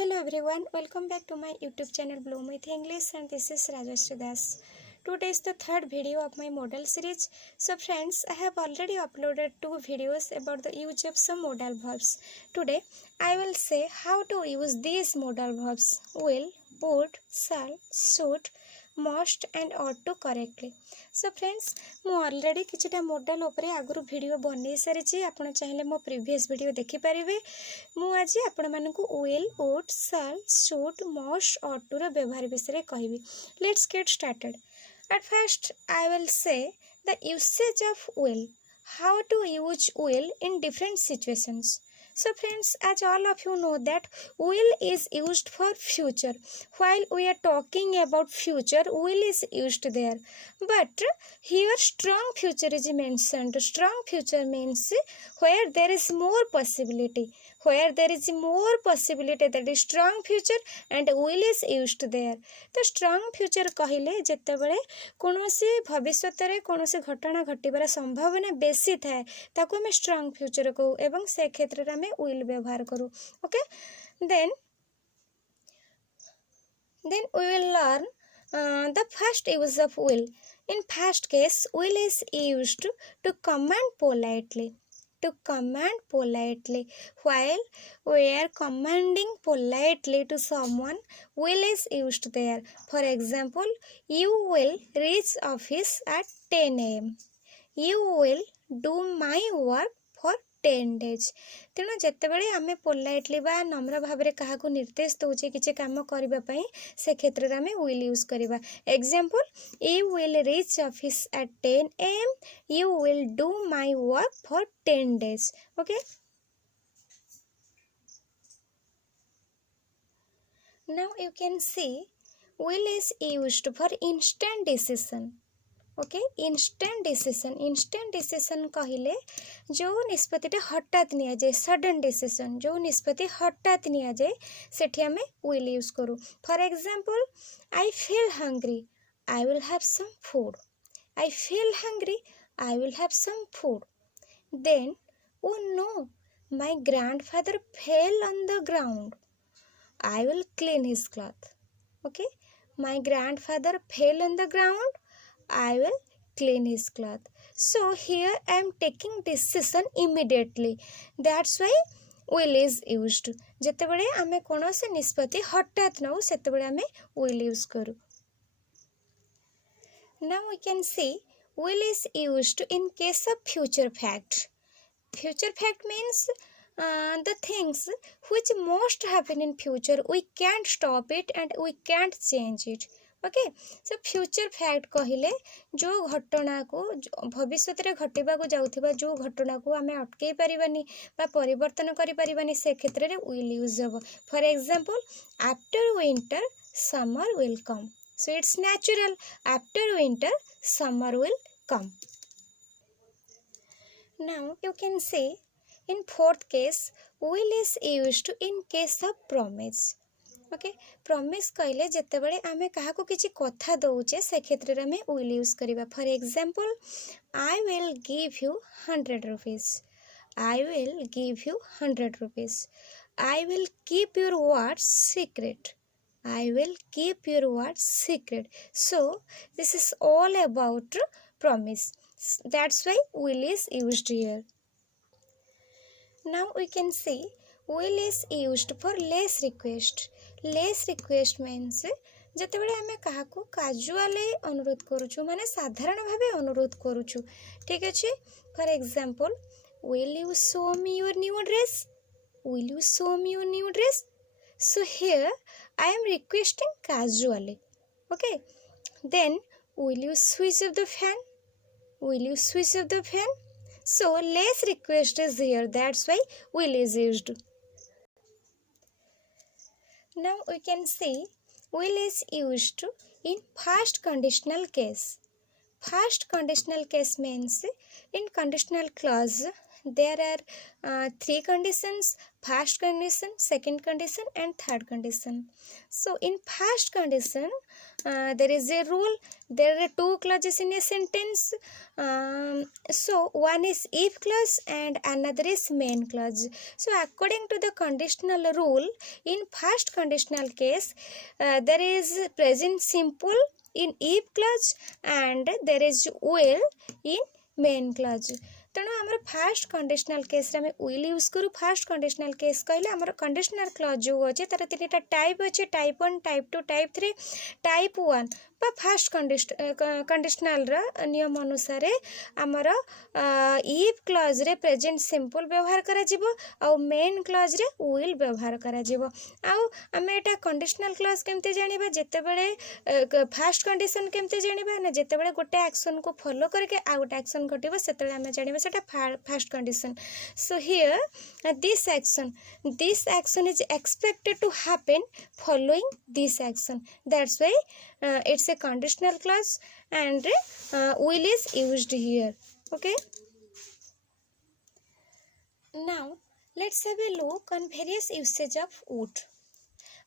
Hello everyone, welcome back to my YouTube channel Bloom with English, and this is Rajashri Das. Today is the third video of my modal series. So friends, I have already uploaded two videos about the use of some modal verbs. Today I will say how to use these modal verbs will, would, shall, should, must and ought to correctly. So friends, ମୁଁ already किछिटा modal उपरे आगुरु video बनै सारिछि. आपण चाहिले मो previous video देखि परिबे. ମୁଁ ଆଜି ଆପଣମାନଙ୍କୁ will, would, shall, should, must, ought to ର ବ୍ୟବହାର ବିଷୟରେ କହିବି. Let's get started. At first, I will say the usage of will. How to use will in different situations. So friends, as all of you know that will is used for future. While we are talking about future, will is used there. But here strong future is mentioned. Strong future means where there is more possibility. Where there is more possibility, that is strong future, and will is used there. तो strong future कहले जेतेबेले कोनोसी भविष्यत रे कोनोसी घटना घटिबार संभावना बेसी थाए ताको हम strong future को एवं से क्षेत्र रे हमें will व्यवहार करू. Okay, then we will learn the first use of will. In first case, will is used to command politely. To command politely. While we are commanding politely to someone, will is used there. For example, you will reach office at 10 a.m. You will do my work for 10 days. तेणु जितेबाला आम politely बा नम्र भाव में क्या निर्देश दौचे किसी कम करने से क्षेत्र में आम विल यूज करवा. Example, you will reach office at 10 am. You will do my work for 10 days. Okay, now you can see will is used for instant decision. Okay, instant decision कहले जो निष्पत्ति हठात नि जाए, सडन डिसीजन जो निष्पत्ति हठात नि जाए सेठी हमें विल यूज करू. For example, I feel hungry, I will have some food. I feel hungry, I will have some food. Then, oh no, my grandfather fell on the ground, I will clean his cloth. Okay, my grandfather fell on the ground, I will clean his cloth. So here I am taking decision immediately. That's why will is used. जेतेबेले आमे कोनोसे निष्पत्ति हठात नौ सेतेबेले आमे will use करू. Now we can see will is used in case of future fact. Future fact means the things which must happen in future. We can't stop it and we can't change it. Okay, so future fact कहले जो घटना को भविष्य में घटवा जाऊा जो घटना को आम अटकई पार्बानी परिवर्तन करें से क्षेत्र में विल यूज हम. For example, after winter summer will come. So it's natural, after winter summer will come. Now you can say in fourth case will is used in case of promise. Okay, promise कहले जितेबाला आम क्या किसी कथा दौचे से क्षेत्र में आम will use करवा. For example, I will give you 100 rupees. I will give you 100 rupees. I will keep your words secret. I will keep your words secret. So this is all about promise. That's why will is used here. Now we can see will is used for less request. Less request means जितेबाला आम क्या काजुआली अनुरोध करुचु माने साधारण भाव अनुरोध करुचु. ठीक अच्छे. For example, will you show me your new dress? Will you show me your new dress? So here I am requesting casually. Okay, then will you switch off the fan? Will you switch off the fan? So less request is here. That's why will is used. Now we can see will is used in first conditional case. First conditional case means in conditional clause there are three conditions: first condition, second condition, and third condition. So in first condition, there is a rule. There are two clauses in a sentence. So one is if clause and another is main clause. So according to the conditional rule, in first conditional case, there is present simple in if clause and there is will in main clause. तेणु आमर fast conditional case रे will use करूँ. Fast conditional case कहले आमर conditional clause जो अच्छे तार तीन टाइप अच्छे, टाइप 1, टाइप 2, टाइप 3. टाइप 1 बा फास्ट कंडीशनल नियम अनुसार आमर इफ क्लॉज रे प्रेजेंट सिंपल व्यवहार करा जिवो आ मेन क्लॉज रे विल व्यवहार करा जिवो. आउ आमे एटा कंडीशनल क्लॉज केमते जानिबा, जेते बेले फास्ट कंडीशन केमते जानिबा ना, जेते बेले गोटे एक्शन को फॉलो करके आ गोटे एक्शन घटिबो सेते आमे जानिबा सेटा fast condition. So here this action is expected to happen following this action. That's why it's a conditional clause and will is used here. Okay, now let's have a look on various usage of would.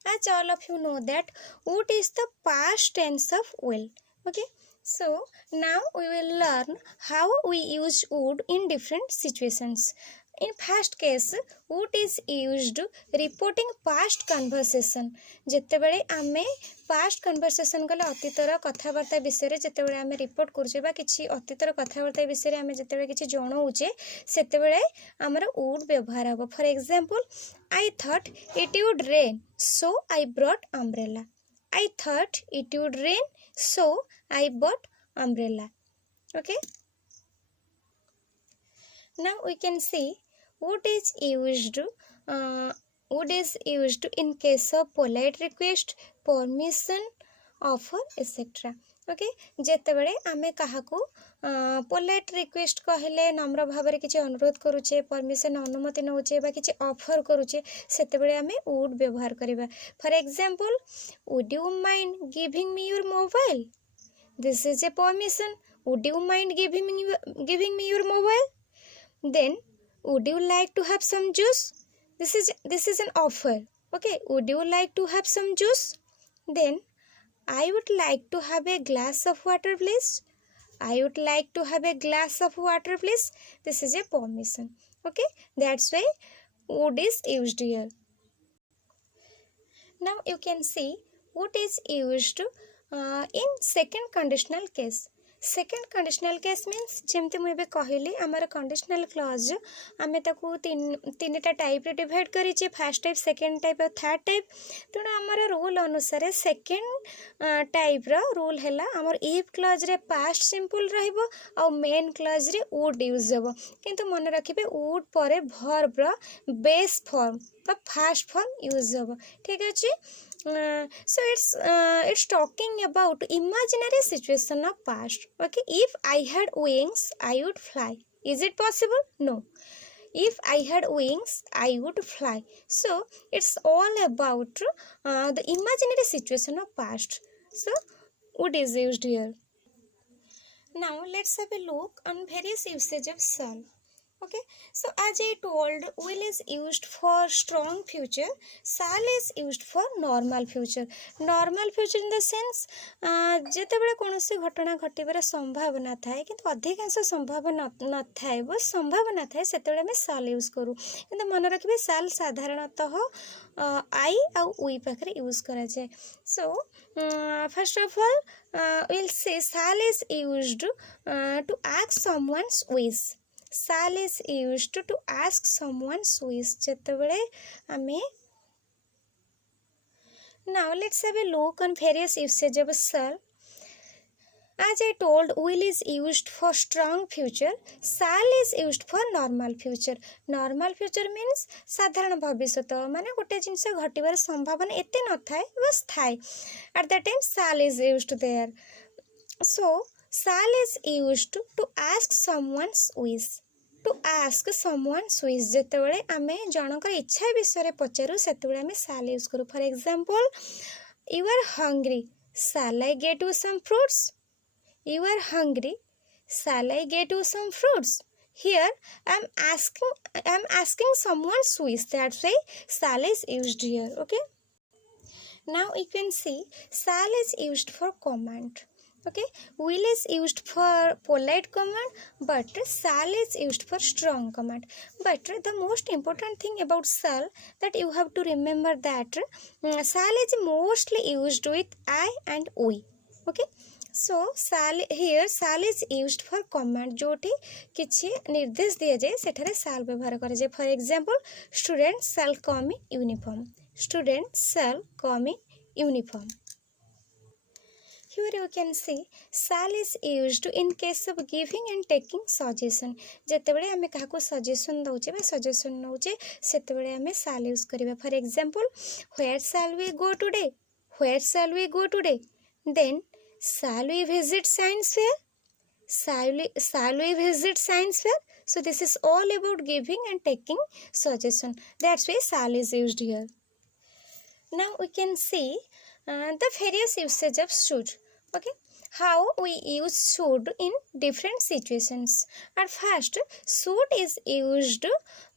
As all of you know that would is the past tense of will. Okay, so now we will learn how we use would in different situations. In first case, would is used reporting past conversation. जेते बेले आमे past conversation गले अतीतर कथावार्ता विषय जेते बेले आमे report करूचे बा किछि अतीतर कथावार्ता विषय आमे जेते बेले किछि जणाउचे सेते बेले हमर would व्यवहार हबो. For example, I thought it would rain, so I brought umbrella. I thought it would rain, so I bought umbrella. Okay, now we can see would is used in case of polite request, permission, offer, etc. Okay, जेते बेले आमे काहाकू polite request कहले नम्र भाव में किसी अनुरोध करुचे, परमिशन अनुमति नौचे बा किसी ऑफर करुचे सेते बेले आमे वुड व्यवहार करिबा. For example, would you mind giving me your mobile? This is a permission. Would you mind giving me your mobile? Then would you like to have some juice? This is an offer. Okay, would you like to have some juice? Then I would like to have a glass of water, please. I would like to have a glass of water, please. This is a permission. Okay, that's why would is used here. Now you can see would is used in second conditional case. Second conditional case means जमती मुझे कहली आमर conditional clause आम ताकू तीन type रे divide करिचे, first type, second type और थर्ड टाइप. तेणु आमर रूल अनुसार सेकेंड टाइप रो रूल हैला आमर इफ क्लॉज रे पास्ट सिंपल रहइबो आ मेन क्लॉज रे वुड यूज हेबो. किंतु मन रखिबे वुड परे वर्ब रो बेस फॉर्म बा फर्स्ट फॉर्म यूज हेबो. ठीक अछि. So it's talking about imaginary situation of past. Okay, if I had wings, I would fly. Is it possible? No. If I had wings, I would fly. So it's all about the imaginary situation of past. So would is used here. Now let's have a look on various usage of shall. Okay, so as I told, will is used for strong future, shall is used for normal future. Normal future in the sense जेते बेले कोनोसी घटना घटिबार संभावना थाए किंतु अधिकांश संभावना न थाए, बस संभावना थाए सेते बेले हम shall यूज करू. किंतु मन रखिबे shall साधारणतः I आ we पाखरे यूज करा जाय. So first of all we'll say shall is used to ask someone's wish. Shall is used to ask someone's wish. जेतेबेले आमे now let's have a look on various usage of shall. As I told, will is used for strong future, shall is used for normal future. Normal future means साधारण भविष्यत माने गोटे जिनस घटिबार संभावना एते न थाए, बस थाए. At that time shall is used there. So shall is used to ask someone's wish. To ask someone's wish जेतेबेले आमे जनकर इच्छा विषय पचारू सेतेबेले आमे shall यूज करू. For example, you are hungry, shall I get you some fruits? You are hungry, shall I get you some fruits? Here I'm asking someone's wish. That's why shall is used here. Okay. Now you can see shall is used for command. Okay, will is used for polite command, but shall is used for strong command. But the most important thing about shall that you have to remember that shall is mostly used with I and we. Okay, so shall is used for command जोटी किछि निर्देश दिया जाए सेठारे shall व्यवहार करा जाए. For example, students shall come in uniform. Students shall come in uniform. Here you can see shall is used in case of giving and taking suggestion. जेतेबेले आमे काहाको suggestion दउचे बा suggestion नउचे सेतेबेले आमे shall यूज करिबा. For example, where shall we go today? Where shall we go today? Then shall we visit science fair? Shall we visit science fair? So this is all about giving and taking suggestion. That's why shall is used here. Now we can see the various usage of should. Okay, how we use should in different situations. At first, should is used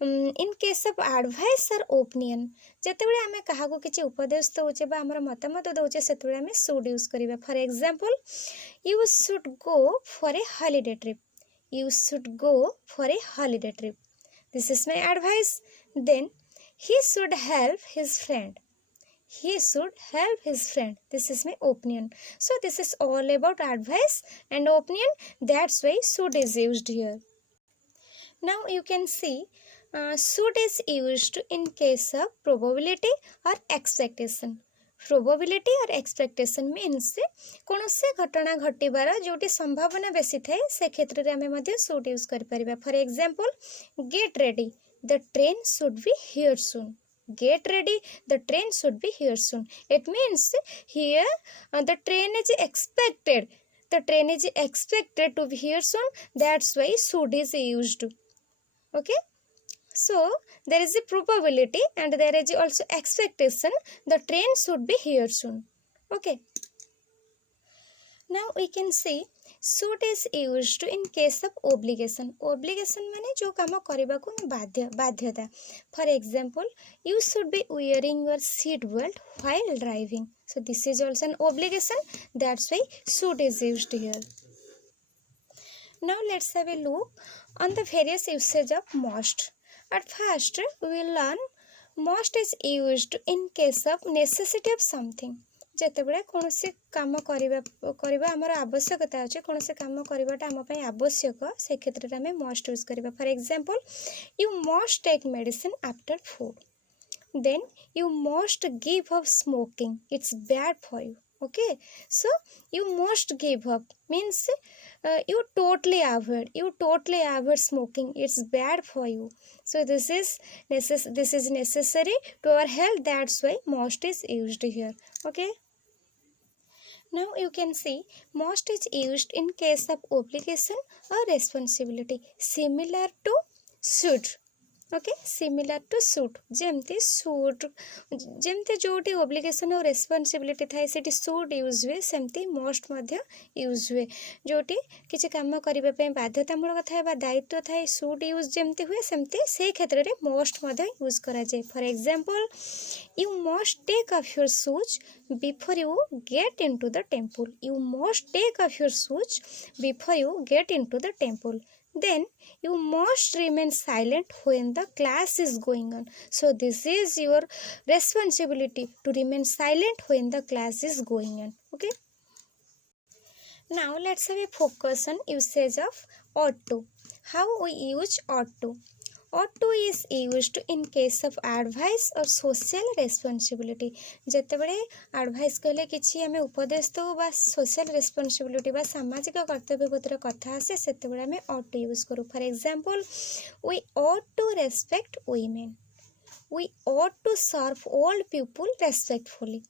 in case of advice or opinion. जेतेबेले आमे काहाको किछि उपदेश दउचे बा हमर मतामत दउचे सेतेबेले आमे should use करिबा. For example, you should go for a holiday trip. You should go for a holiday trip. This is my advice. Then he should help his friend. He should help his friend. This is my opinion. So this is all about advice and opinion. That's why should is used here. Now you can see should is used in case of probability or expectation. Probability or expectation means कौनसे घटना घटिबार जोटी संभावना बेसी थाए से क्षेत्र रे हमें मध्य should use करि परिबा. For example, get ready. The train should be here soon. Get ready, the train should be here soon. It means here the train is expected. The train is expected to be here soon. That's why should is used. Okay. So there is a probability and there is also expectation. The train should be here soon. Okay. Now we can see should is used in case of obligation. Obligation माने जो काम करिबा को बाध्यता. For example, you should be wearing your seat belt while driving. So this is also an obligation. That's why should is used here. Now let's have a look on the various usage of must. At first, we will learn must is used in case of necessity of something. जेतेबेले कोनोसी काम करिबा हमर आवश्यकता अछि कोनोसी काम करिबाटा हम पय आवश्यक से क्षेत्र रे हम मस्ट यूज करिबा. For example, you must take medicine after food. Then you must give up smoking. It's bad for you. Okay, so you must give up means you totally avoid smoking. It's bad for you. So this is necessary to our health. That's why must is used here. Okay. Now you can see must is used in case of obligation or responsibility, similar to should. Okay, similar to should. जेमती should जेमती जोटी obligation और responsibility थाए सेठी should use हुए सेमती must मध्य use हुए जोटी किछि काम करिबा पे बाध्यतामूलक थाए बा दायित्व थाए should यूज जेमती हुए सेमती से क्षेत्र रे must मध्य यूज करा जाय. For example, you must take off your shoes before you get into the temple. You must take off your shoes before you get into the temple. Then you must remain silent when the class is going on. So this is your responsibility to remain silent when the class is going on. Okay. Now let's have a focus on usage of ought to. How we use ought to. Ought to is used in case of advice or social responsibility. जेतेबेले advice कहले किछि हमें उपदेश दो बा social responsibility बा सामाजिक कर्तव्यबोधर कथा आसे सेतेबेले हमें ought to यूज करू. For example, we ought to respect women. We ought to serve all people respectfully.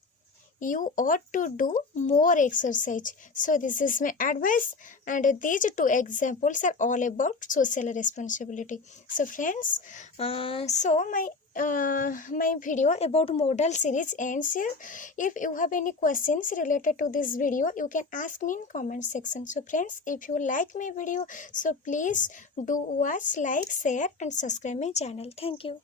You ought to do more exercise. So this is my advice, and these two examples are all about social responsibility. So friends, so my my video about model series ends here. If you have any questions related to this video, you can ask me in comment section. So friends, if you like my video, so please do watch, like, share and subscribe my channel. Thank you.